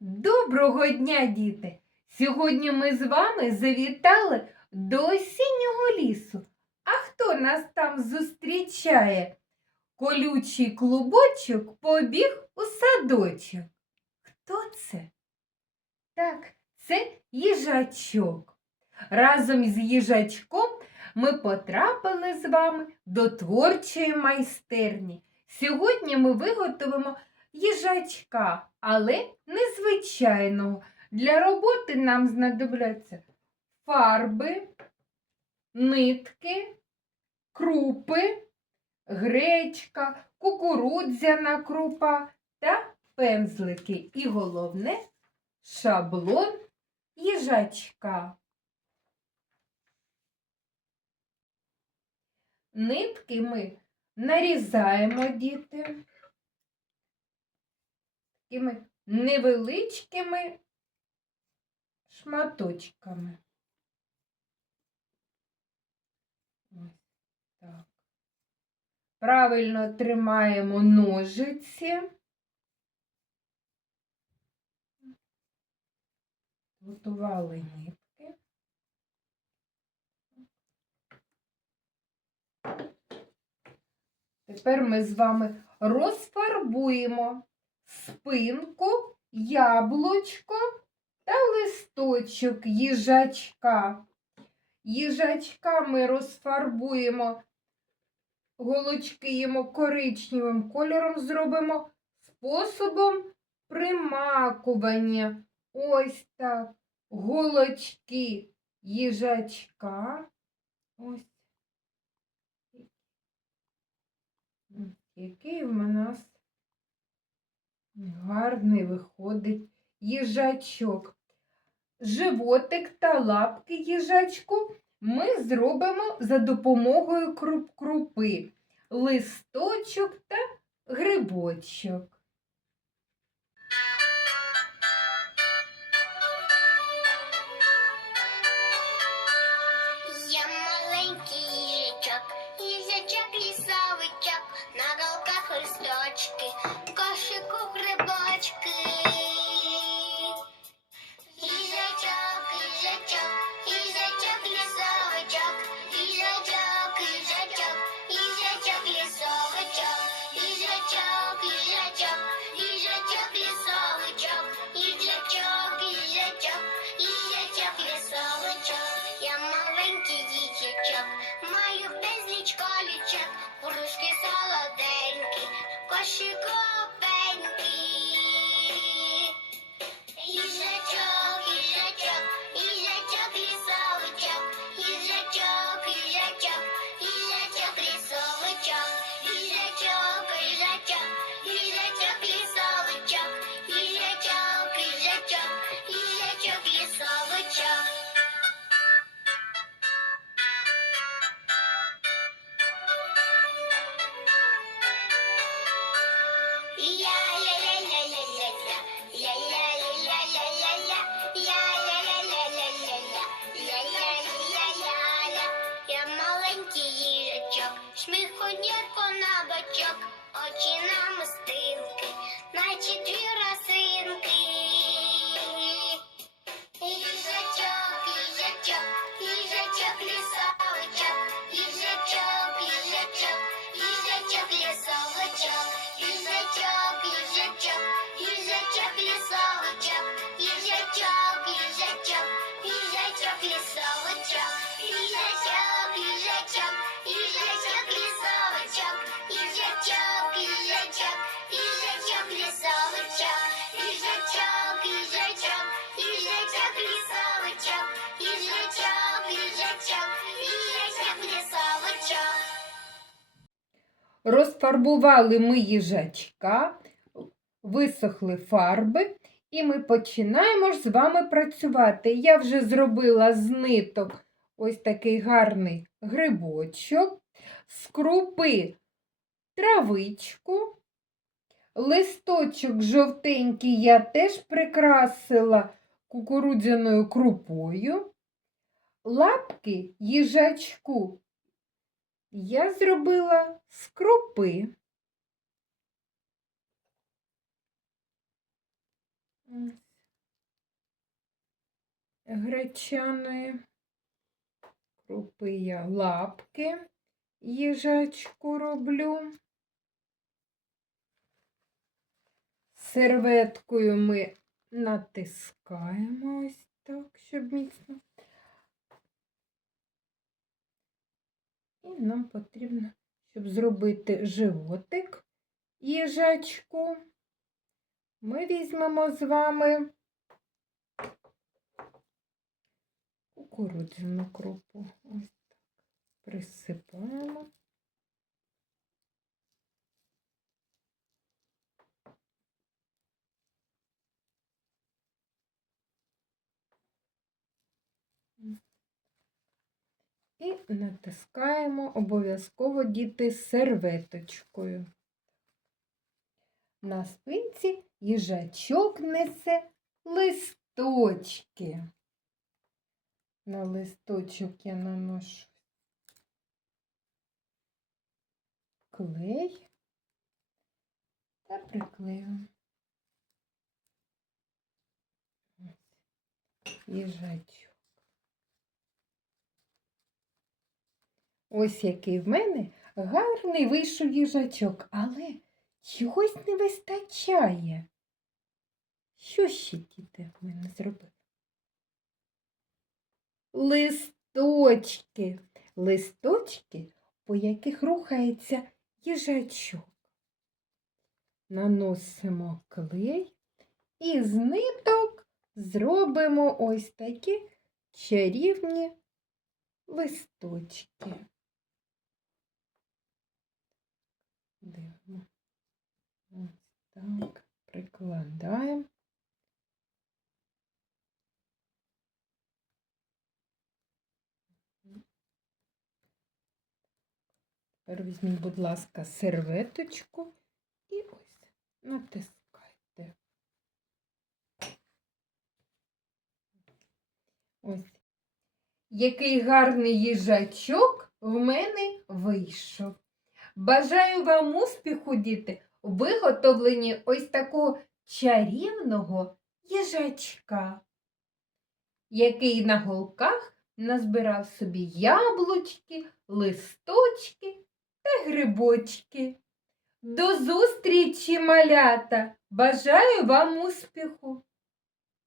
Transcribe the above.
Доброго дня, діти! Сьогодні ми з вами завітали до осіннього лісу. А хто нас там зустрічає? Колючий клубочок побіг у садочок. Хто це? Так, це їжачок. Разом з їжачком ми потрапили з вами до творчої майстерні. Сьогодні ми виготовимо їжачка, але незвичайного. Для роботи нам знадобляться фарби, нитки, крупи, гречка, кукурудзяна крупа та пензлики. І головне шаблон їжачка. Нитки ми нарізаємо діти такими невеличкими шматочками. Ось так. Правильно тримаємо ножиці. Готували нитки. Тепер ми з вами розфарбуємо спинку, яблучко та листочок їжачка. Їжачка ми розфарбуємо, голочки йому коричневим кольором зробимо способом примакування. Ось так. Голочки їжачка. Ось. Який в нас гарний виходить їжачок. Животик та лапки їжачку ми зробимо за допомогою круп крупи, листочок та грибочок. Розфарбували ми їжачка, висохли фарби, і ми починаємо ж з вами працювати. Я вже зробила з ниток ось такий гарний грибочок, з крупи травичку, листочок жовтенький я теж прикрасила кукурудзяною крупою, лапки їжачку я зробила з крупи. Гречаної. Крупи я лапки їжачку роблю. Серветкою ми натискаємо ось так, щоб міцно. І нам потрібно, щоб зробити животик їжачку, ми візьмемо з вами кукурудзяну крупу. Ось так. Присипаємо. І натискаємо обов'язково діти серветочкою. На спинці їжачок несе листочки. На листочок я наношу клей та приклею. Їжачок. Ось який в мене гарний вийшов їжачок, але чогось не вистачає. Що ще діти в мене зробили? Листочки. Листочки, по яких рухається їжачок. Наносимо клей і з ниток зробимо ось такі чарівні листочки. Дивимо. Ось так, прикладаємо. Тепер візьміть, будь ласка, серветочку і ось натискайте. Ось. Який гарний їжачок в мене вийшов. Бажаю вам успіху, діти, у виготовленні ось такого чарівного їжачка, який на голках назбирав собі яблучки, листочки та грибочки. До зустрічі, малята! Бажаю вам успіху!